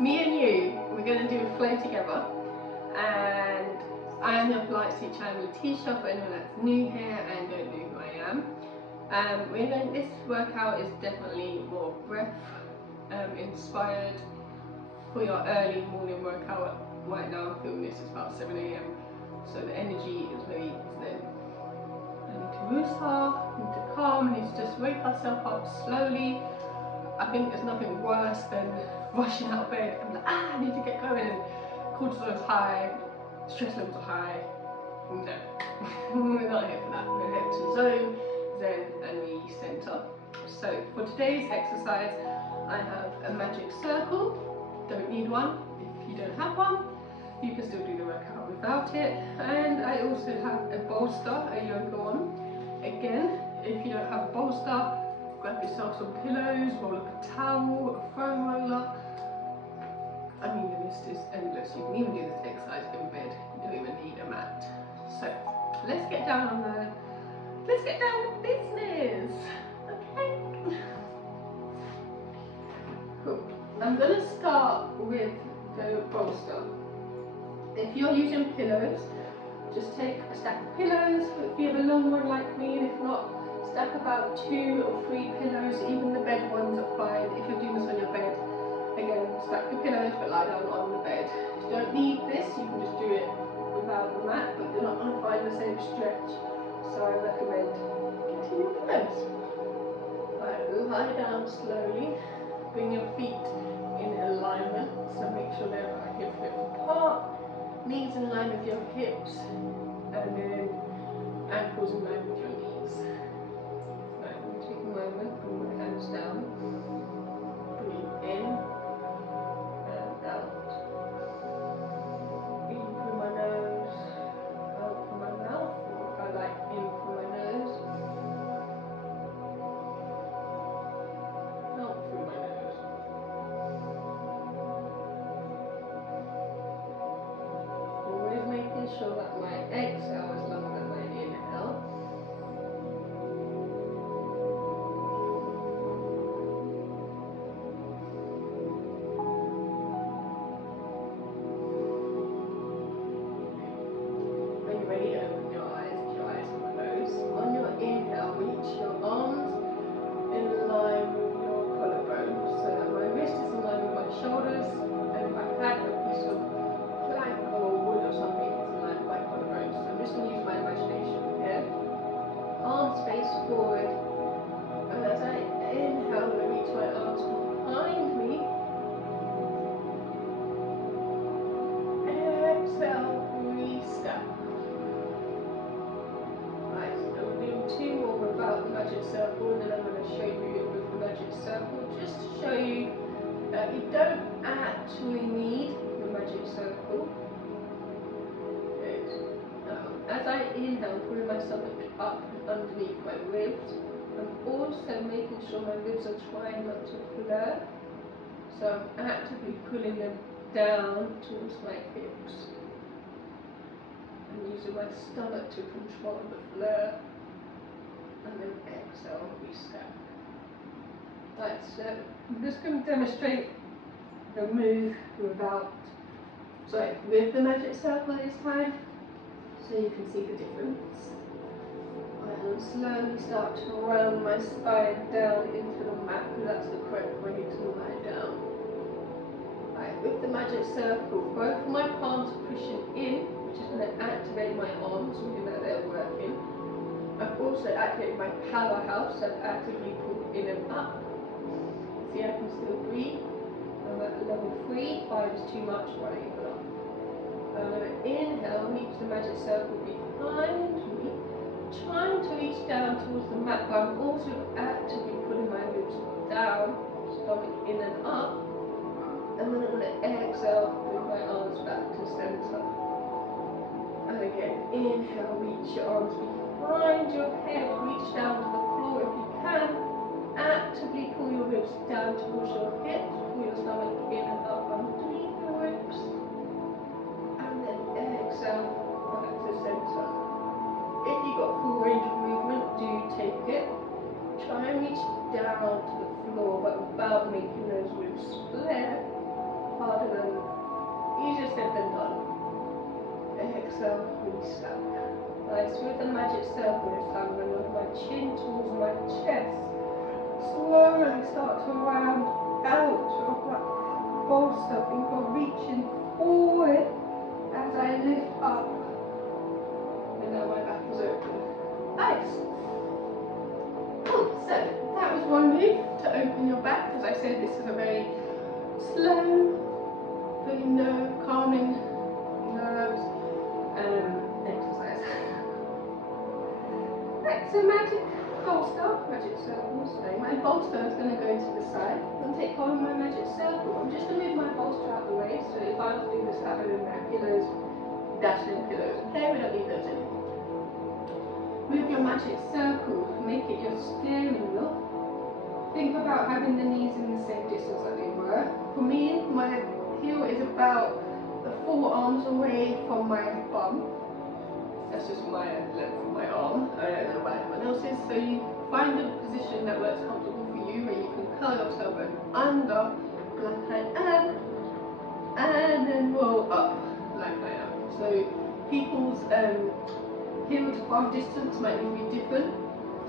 me and you, we're going to do a flow together, and I am your Pilates teacher. I'm Letitia, for anyone that's new here and don't know who I am. This workout is definitely more breath inspired for your early morning workout. Right now I'm filming this, it's about 7 AM, so the energy is very zen. I need to woosah, I need to calm, I need to just wake ourselves up slowly. I think there's nothing worse than rushing out of bed and like, I need to get going, and cortisol's high, stress levels are high. No, we're not here for that. We're here to zone, zen and recenter. So for today's exercise, I have a magic circle. Don't need one. If you don't have one, you can still do the workout without it. And I also have a bolster, a yoga one. Again, if you don't have a bolster, grab yourself some pillows, roll up a towel, a foam roller. I mean, the list is endless. You can even do this exercise in bed. You don't even need a mat. So let's get down to business. Okay. Cool. I'm gonna start with the bolster. If you're using pillows, just take a stack of pillows. If you have a long one like me, and if not, stack about 2 or 3 pillows. Even the bed ones are fine. If you're doing this on your bed, again, stack your pillows but lie down on the bed. If you don't need this, you can just do it without the mat, but you're not going to find the same stretch, so I recommend getting your pillows. Right, lie down slowly. Bring your feet in alignment, so make sure they're about hip width apart. Knees in line with your hips, and then ankles in line with your knees. Right, I'm going to take a moment, bring my hands down, breathe in and out. In through my nose, out through my mouth, or if I like, in through my nose, out through my nose. Always making sure that my exhale is longer than my inhale. When you're ready, open your eyes if your eyes are closed. On your inhale, reach your arms in line with your collarbone, so that my wrist is in line with my shoulders, and if I had a piece of plank or wood or something, it's in line with my collarbone. So I'm just going to use my imagination here. Arms face forward, and as I inhale, I reach my arms behind me. Exhale, re-step. Right, so we'll do 2 more without the magic circle, and then I'm going to show you with the magic circle, just to show you that you don't actually need the magic circle. Good. Now, as I inhale, pulling my stomach up and underneath my ribs, I'm also making sure my ribs are trying not to flare, so I'm actively pulling them down towards my hips. And using my stomach to control the flare, and then exhale, re-step. Right, so I'm just going to demonstrate the move with the magic circle this time, so you can see the difference. Right, and slowly start to round my spine down into the mat, because that's the correct way to lie down. Right, with the magic circle, both of my palms are pushing in, which is going to activate my arms, meaning that they're working. I've also activated my powerhouse, so I've actively pulled in and up. See, I can still breathe. I'm at level 3, 5 is too much, 1 ain't enough. I'm going to inhale, reach the magic circle behind me, trying to reach down towards the mat, but I'm also actively pulling my ribs down, stomach in and up. And then I'm going to exhale, bring my arms back to center. And again, inhale, reach your arms behind your head, reach down to the floor if you can. Actively pull your ribs down towards your hips, pull your stomach in and up underneath your ribs. And then exhale, back to center. If you've got full range of movement, do take it. Try and reach down to the floor, but without making those ribs split. Harder than, easier said than done. Exhale, release back. Nice. With the magic circle this time, I'm going to move my chin towards my chest. Slowly start to round out of that bolster. Think of reaching forward as I lift up. And now my back is open. Nice. Cool. So that was one move to open your back. As I said, this is a very slow, very calming nerves exercise. Right, so magic circle. Sorry, my bolster is going to go to the side. I'm going to take hold of my magic circle. I'm just going to move my bolster out of the way. So if I was doing this at home, my pillows, dashing pillows. Okay, we don't need those anymore. Move your magic circle. Make it your steering wheel. Think about having the knees in the same distance that they were. For me, my heel is about the forearms away from my bum. That's just my length of my arm. I don't know about anyone else's. So you find a position that works comfortable for you, where you can curl your tailbone under, like I am, and then roll up, like I am. So people's heel to palm distance might need to be different.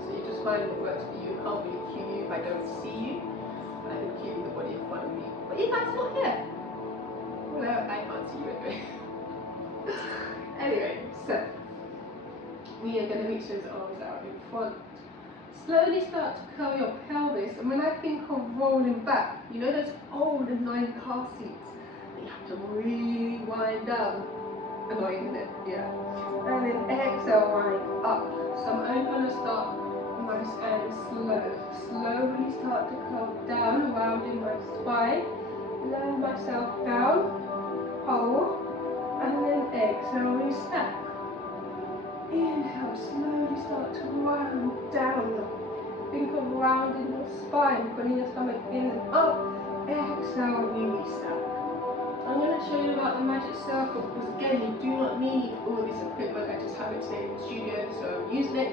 So you just find what works for you. Can't really cue you if I don't see you. I can cue the body in front of me. But you guys not here. Well, I can't see you anyway. Anyway, so we are going to reach those arms out in front. Slowly start to curl your pelvis, and when I think of rolling back, you know those old 9 car seats that you have to really wind down? Annoying, isn't it? Yeah. And then exhale, wind up. So I'm only going to start nice and slow. Slowly start to curl down, rounding my spine. Lower myself down, hold, and then exhale, release back. Inhale, slowly start to round down. Think of rounding your spine, putting your stomach in and up. Exhale, release that. I'm going to show you about the magic circle, because again, you do not need all this equipment. I just have it today in the studio, so I'm using it,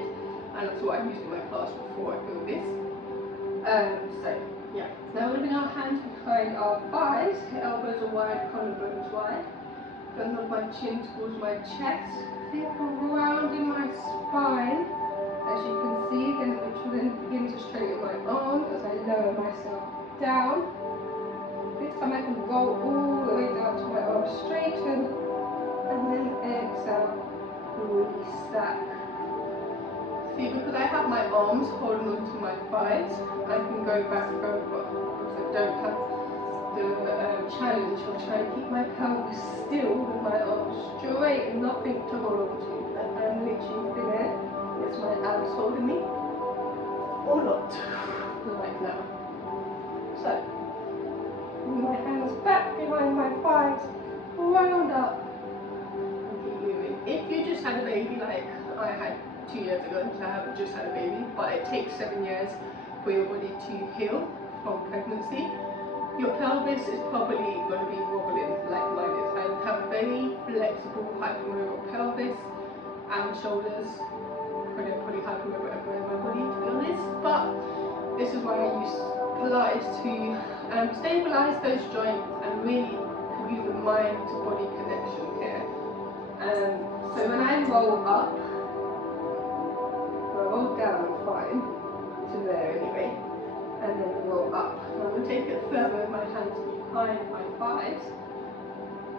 and that's what I used in my class before I built this. So yeah, now we're going to bring our hands behind our thighs, elbows are wide, collarbones wide. Going to move my chin towards my chest. Think of rounding my spine. As you can see, then begin to straighten my arms as I lower myself down. This time I can roll all the way down to my arms, straighten, and then exhale, release that. See, because I have my arms holding onto my thighs, I can go back further, because I don't have the challenge of trying to keep my pelvis still with my arms straight and nothing to hold on to. I'm literally thin air. It's my abs holding me, or not, like now. So, bring my hands back behind my thighs, round up, and keep moving. If you just had a baby like I had 2 years ago, because I haven't just had a baby, but it takes 7 years for your body to heal from pregnancy, your pelvis is probably going to be wobbling like mine is. I have a very flexible hypermobile pelvis and shoulders. Probably hypermobile everywhere in my body, to be honest, but this is why I use Pilates to stabilize those joints and really use the mind to body connection here. So when I roll up, well, roll down, I'm fine to there anyway, and then roll up. I'm going to take it further with my hands behind my thighs.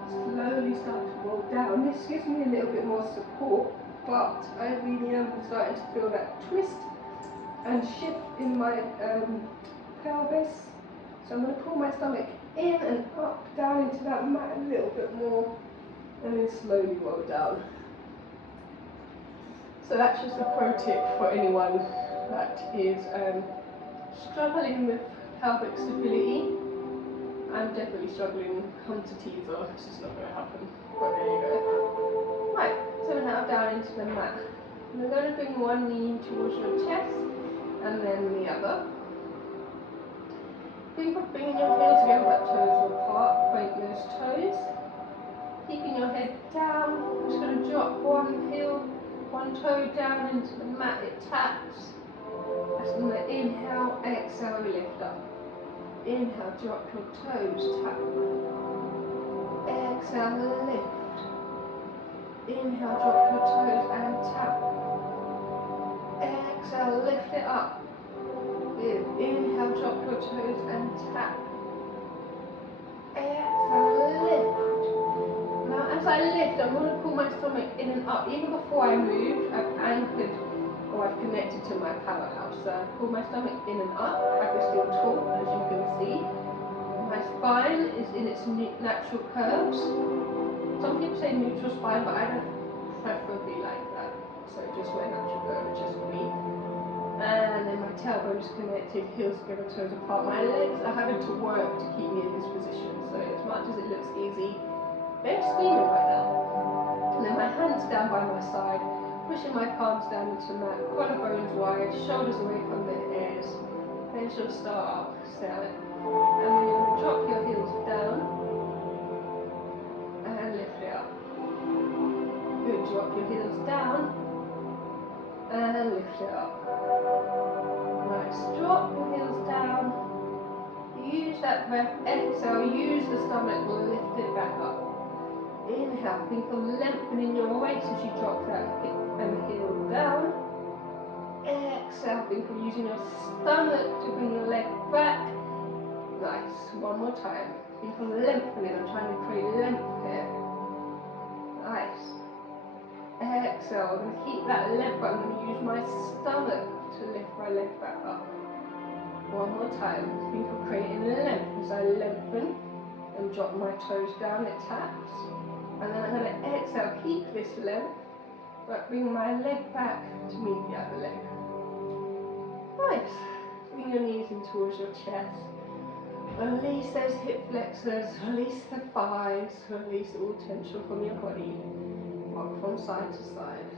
Slowly start to roll down. This gives me a little bit more support, but I really am starting to feel that twist and shift in my pelvis. So I'm going to pull my stomach in and up, down into that mat a little bit more, and then slowly roll down. So that's just a pro tip for anyone that is struggling with pelvic stability. I'm definitely struggling. Come to teaser, it's just not going to happen. But there you go. Right, so now down into the mat. We're going to bring one knee towards your chest and then the other. Think of bringing your heels together but toes apart. Point those toes. Keeping your head down. I'm just going to drop one toe down into the mat. It taps. That's going to inhale, exhale, lift up. Inhale, drop your toes, tap. Exhale, lift. Inhale, drop your toes and tap. Exhale, lift it up. Good. Inhale, drop your toes and tap. Exhale, lift. Now as I lift, I'm going to pull my stomach in and up. Even before I moved, I've anchored or I've connected to my powerhouse. So I pull my stomach in and up. I can still talk, as you can see. My spine is in its natural curves. Some people say neutral spine, but I don't preferably like that. So just my natural curve, just for me. And then my tailbone is connected, heels together, toes apart. My legs are having to work to keep me in this position. So as much as it looks easy, they're screaming right now. And then my hands down by my side, pushing my palms down into the mat, collarbones wide, shoulders away from the ears. Then she'll start up, sailing. And then you're going to drop your heels down and lift it up. Good, drop your heels down and lift it up. Nice, drop your heels down. Use that breath, exhale, use the stomach, lift it back up. Inhale, think of lengthening your waist as you drop that hip and heel down. Exhale, think of using your stomach to bring your leg back. Nice, one more time. Think of lengthening, I'm trying to create length here. Nice. Exhale, I'm going to keep that length, but I'm going to use my stomach to lift my leg back up. One more time. Think of creating length as I lengthen and drop my toes down, it taps. And then I'm going to exhale, keep this length, but bring my leg back to meet the other leg. Nice. Bring your knees in towards your chest. Release those hip flexors, release the thighs, release all tension from your body. Rock from side to side.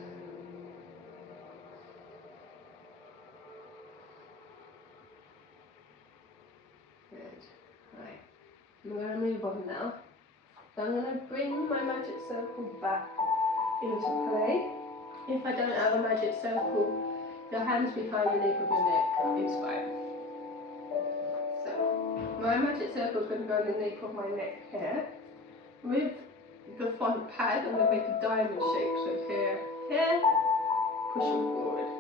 Good. Right. I'm going to move on now. So I'm going to bring my magic circle back into play. If I don't have a magic circle, your hands behind the nape of your neck, it's fine. So, my magic circle is going to go in the nape of my neck here. With the front pad, I'm going to make a diamond shape. So here, here, pushing forward.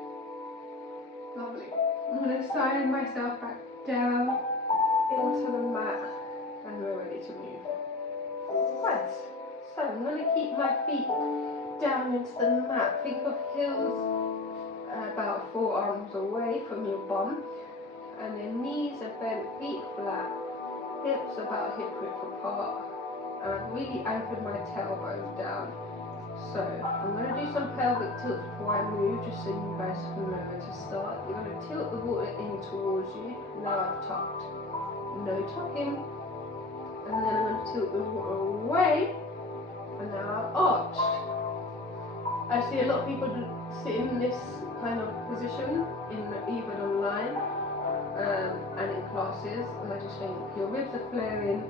Lovely. I'm going to slide myself back down into the mat and we're ready to move. Right. So I'm going to keep my feet down into the mat. Think of heels about forearms away from your bum. And then knees are bent, feet flat, hips about hip width apart. And I've really anchored my tailbone down. So I'm going to do some pelvic tilts before I move, just so you guys can know where to start. You're going to tilt the water in towards you. Now I've tucked. No tucking. And then I'm going to tilt the water away. And now I've arched. I see a lot of people sit in this kind of position, even online and in classes, and I just think your ribs are flaring,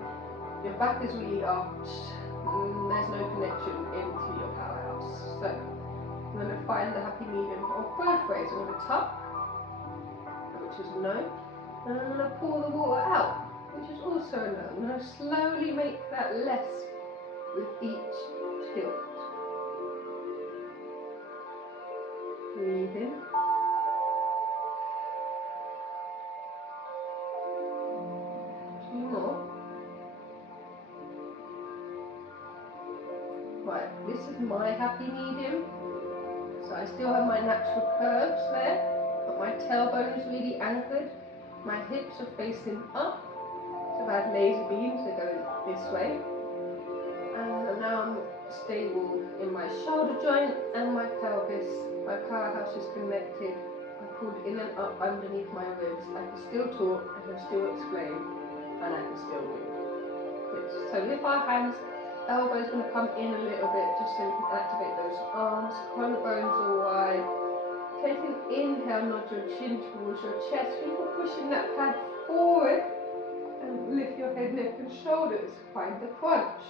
your back is really arched, there's no connection into your powerhouse. So I'm going to find the happy medium, or both ways. I'm going to tuck, which is a no, and I'm going to pour the water out, which is also a no. I'm going to slowly make that less with each tilt. Breathe in. Two more. Right, this is my happy medium. So I still have my natural curves there, but my tailbone is really anchored. My hips are facing up. So I've had laser beams, they're going this way. And now I'm stable in my shoulder joint and my pelvis. My powerhouse is connected. I pulled in and up underneath my ribs. I can still talk, I can still explain, and I can still move. Good. So with our hands, elbows going to come in a little bit just so we can activate those arms. Collarbones are wide. Take an inhale, nod your chin towards your chest. Think of pushing that pad forward and lift your head, neck and shoulders. Find the crunch.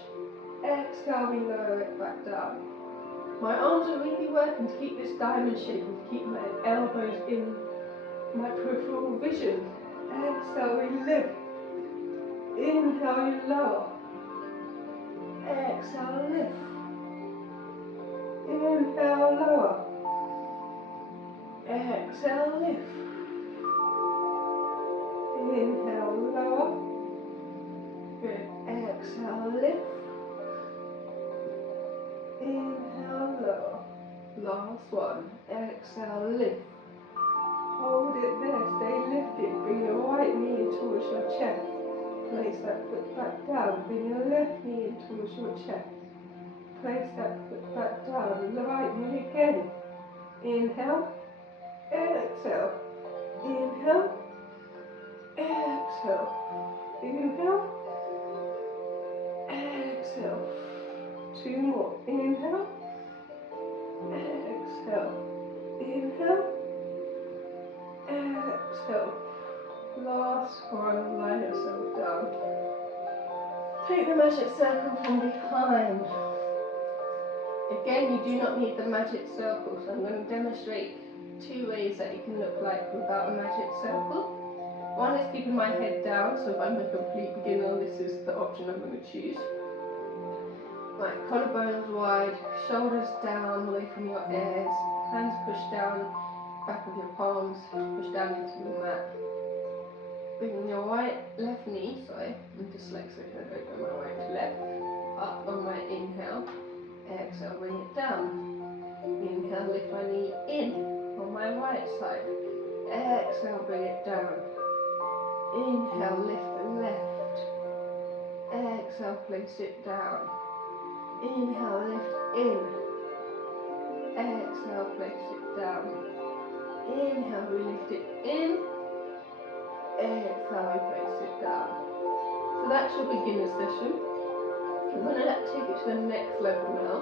Exhale, we lower it back down. My arms are really working to keep this diamond shape and to keep my elbows in my peripheral vision. Exhale, we lift. Inhale, you lower. Exhale, lift. Inhale, lower. Exhale, lift. Inhale, lower. Good. Exhale, lift. Inhale, lower. Last one. Exhale, lift. Hold it there. Stay lifted. Bring your right knee in towards your chest. Place that foot back down. Bring your left knee in towards your chest. Place that foot back down. The right knee again. Inhale. Exhale. Inhale. Exhale. Inhale. Exhale. Two more. Inhale. Exhale. Inhale. Exhale. Last one. Lie yourself down. Take the magic circle from behind. Again, you do not need the magic circle, so I'm going to demonstrate two ways that it can look like without a magic circle. One is keeping my head down, so if I'm a complete beginner, this is the option I'm going to choose. Right, collarbones wide, shoulders down away from your ears, hands pushed down, back of your palms, push down into the mat. Bring your left knee, I'm dyslexic, I don't go my right to left, up on my inhale, exhale, bring it down. Inhale, lift my knee in on my right side, exhale, bring it down. Inhale, lift the left, exhale, place it down. Inhale, lift in, exhale, place it down. Inhale, we lift it in, exhale, we place it down. So that's your beginner session. I'm going to take it to the next level now.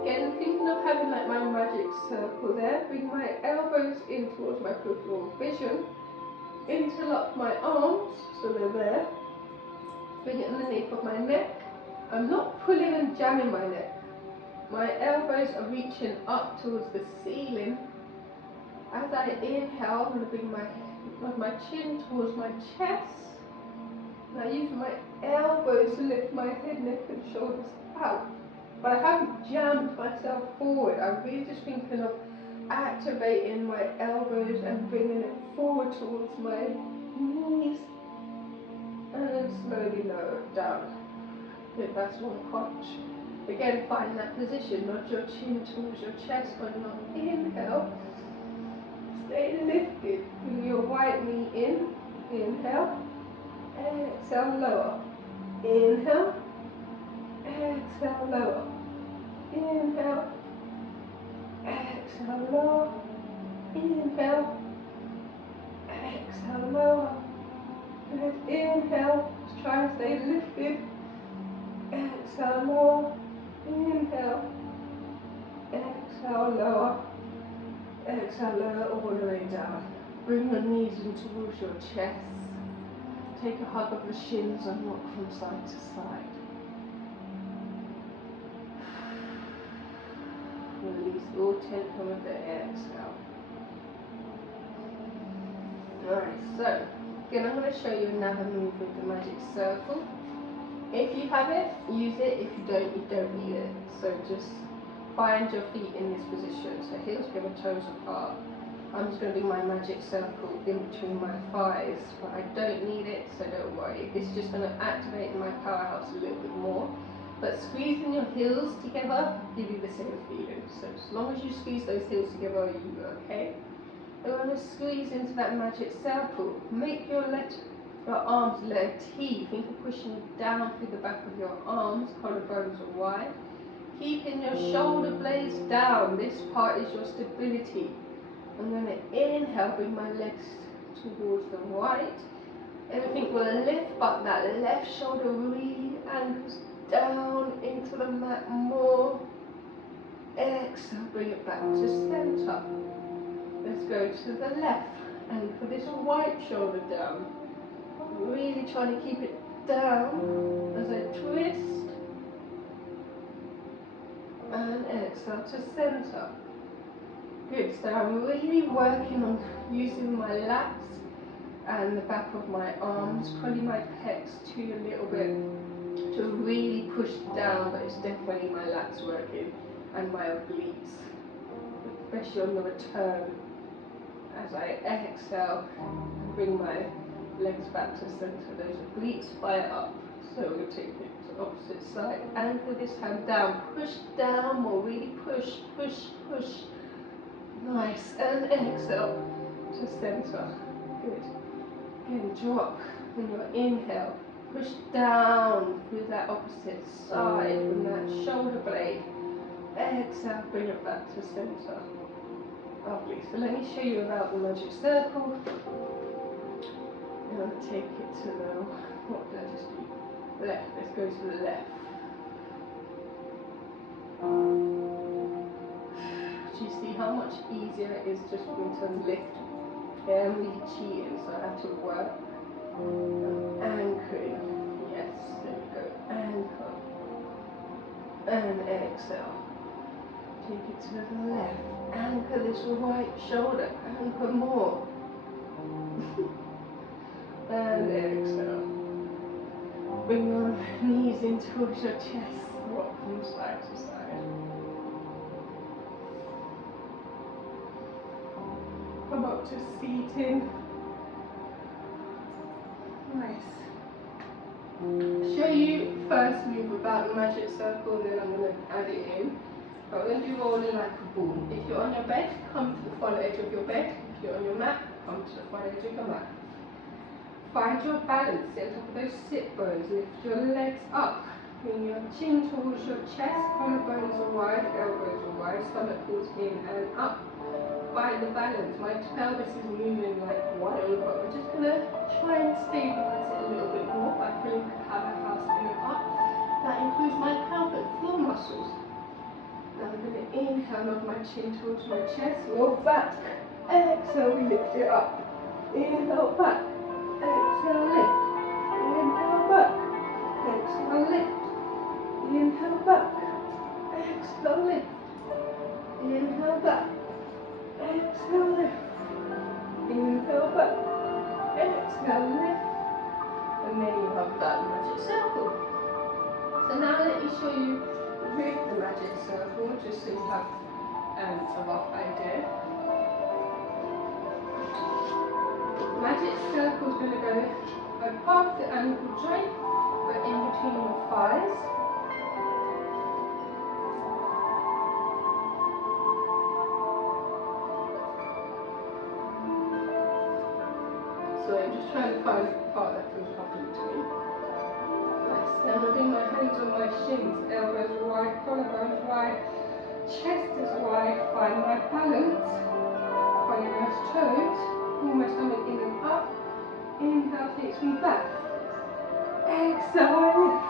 Again, thinking of having like my magic circle there, bring my elbows in towards my peripheral vision, interlock my arms, so they're there, bring it underneath of my neck. I'm not pulling and jamming my neck. My elbows are reaching up towards the ceiling. As I inhale, I'm going to bring my chin towards my chest. And I use my elbows to lift my head, neck and shoulders out. But I haven't jammed myself forward. I'm really just thinking of activating my elbows and bringing it forward towards my knees. And then slowly lower it down. Good, that's one crunch. Again, find that position, nod your chin towards your chest on your inhale. Stay lifted. Bring your right knee in. Inhale. Exhale, lower. Inhale. Exhale, lower. Inhale. Exhale, lower. Inhale. Exhale, lower. Good. Inhale. Just try and stay lifted. Exhale, lower. Inhale. Exhale, lower. Exhale, lower all the way down. Bring the knees in towards your chest. Take a hug of the shins and rock from side to side. Release all tension with the exhale. Alright, so again I'm going to show you another move with the magic circle. If you have it, use it. If you don't need it. So just find your feet in this position. So heels together, toes apart. I'm just going to do my magic circle in between my thighs, but I don't need it, so don't worry. It's just going to activate my powerhouse a little bit more. But squeezing your heels together give you the same feeling. So as long as you squeeze those heels together, you're okay. And we're going to squeeze into that magic circle. Make your arms letter T. Think of pushing down through the back of your arms, collarbones are wide. Keeping your shoulder blades down. This part is your stability. I'm going to inhale, bring my legs towards the right. Everything will lift, but that left shoulder really angles down into the mat more. Exhale, bring it back to center. Let's go to the left. And for this right shoulder down, really trying to keep it down as I twist. And exhale to center. Good, so I'm really working on using my lats and the back of my arms, probably my pecs too a little bit, to really push down, but it's definitely my lats working and my obliques, especially on the return. As I exhale, bring my legs back to center, those obliques fire up. So we'll take it to the opposite side. Anchor this hand down, push down more, really push, push, push. Nice, and exhale to center. Good. Again, drop when you inhale. Push down through that opposite side from that shoulder blade. Exhale, bring it back to center. Lovely. So let me show you about the magic circle. And I'll take it to the, what did I just do? Left. Let's go to the left. Do you see how much easier it is just for me to lift? Yeah, I'm really cheating, so I have to work. Anchoring. Yes, there we go. Anchor. And exhale. Take it to the left. Anchor this right shoulder. Anchor more. And exhale. Bring your knees in towards your chest. Rock from side to side. Come up to seating. Nice. Show you first move about the magic circle, and then I'm going to add it in. But we're going to do rolling like a ball. If you're on your bed, come to the front edge of your bed. If you're on your mat, come to the front edge of your mat. Find your balance on top of those sit bones. Lift your legs up. Bring your chin towards your chest. Collarbones are wide, elbows are wide, stomach pulls in and up. Find the balance. My pelvis is moving like wild, but we're just going to try and stabilize it a little bit more by pulling the powerhouse in and up. That includes my pelvic floor muscles. Now I'm going to inhale, nod my chin towards my chest, roll back. Exhale, we lift it up. Inhale back. Exhale, lift. Inhale back. Exhale, lift. Inhale back. Exhale, lift. Inhale back. Exhale, lift. Inhale back. Exhale, lift. And then you have that magic circle. So now let me show you with the magic circle, just so you have a rough idea. The magic circle is going to go past the ankle joint, but in between your thighs. So I'm just trying to find the part that feels properly to me. Nice. Then I'm bring my hands on my shins, elbows wide, collarbones wide, chest is wide. Find my balance. Find my toes. Pull my stomach in and up. Inhale takes me back. Exhale, I lift.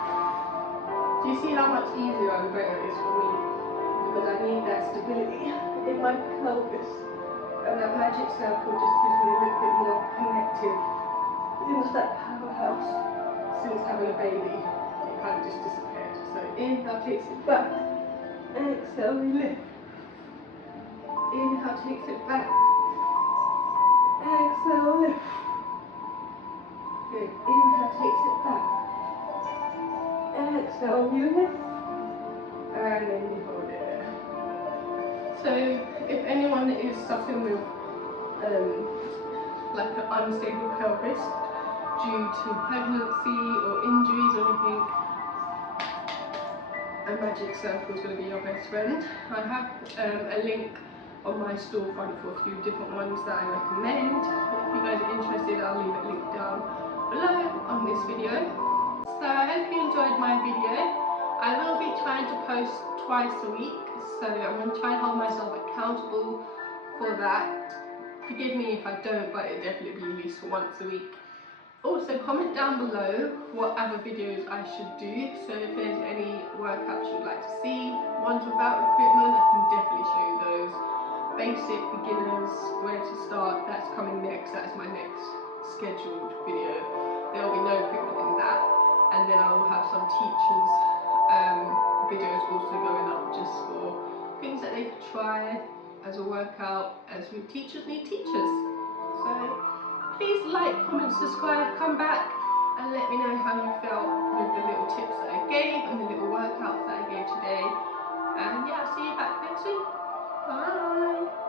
Do you see how much easier and better it is for me? Because I need that stability in my pelvis. And that magic circle just gives me a little bit more connected into that powerhouse. Since having a baby, it kind of just disappeared. So inhale takes it back. Exhale, we lift. Inhale takes it back. Exhale, lift. Good. Inhale takes it back. Exhale, we lift. And then we hold it there. So if anyone is suffering with like an unstable pelvis due to pregnancy or injuries or anything, a magic circle is going to be your best friend. I have a link on my storefront for a few different ones that I recommend. If you guys are interested, I'll leave it linked down below on this video. So I hope you enjoyed my video. I will be trying to post twice a week, so I'm going to try and hold myself accountable for that. Forgive me if I don't, but it'll definitely be at least once a week. Also, comment down below what other videos I should do. So if there's any workouts you'd like to see, ones without equipment, I can definitely show you those. Basic, beginners, where to start, that's coming next. That is my next scheduled video. There will be no equipment in that. And then I will have some teachers videos also going up just for things that they could try as a workout, as teachers need teachers. So please like, comment, subscribe, come back and let me know how you felt with the little tips that I gave and the little workouts that I gave today. And yeah, I'll see you back next week. Bye.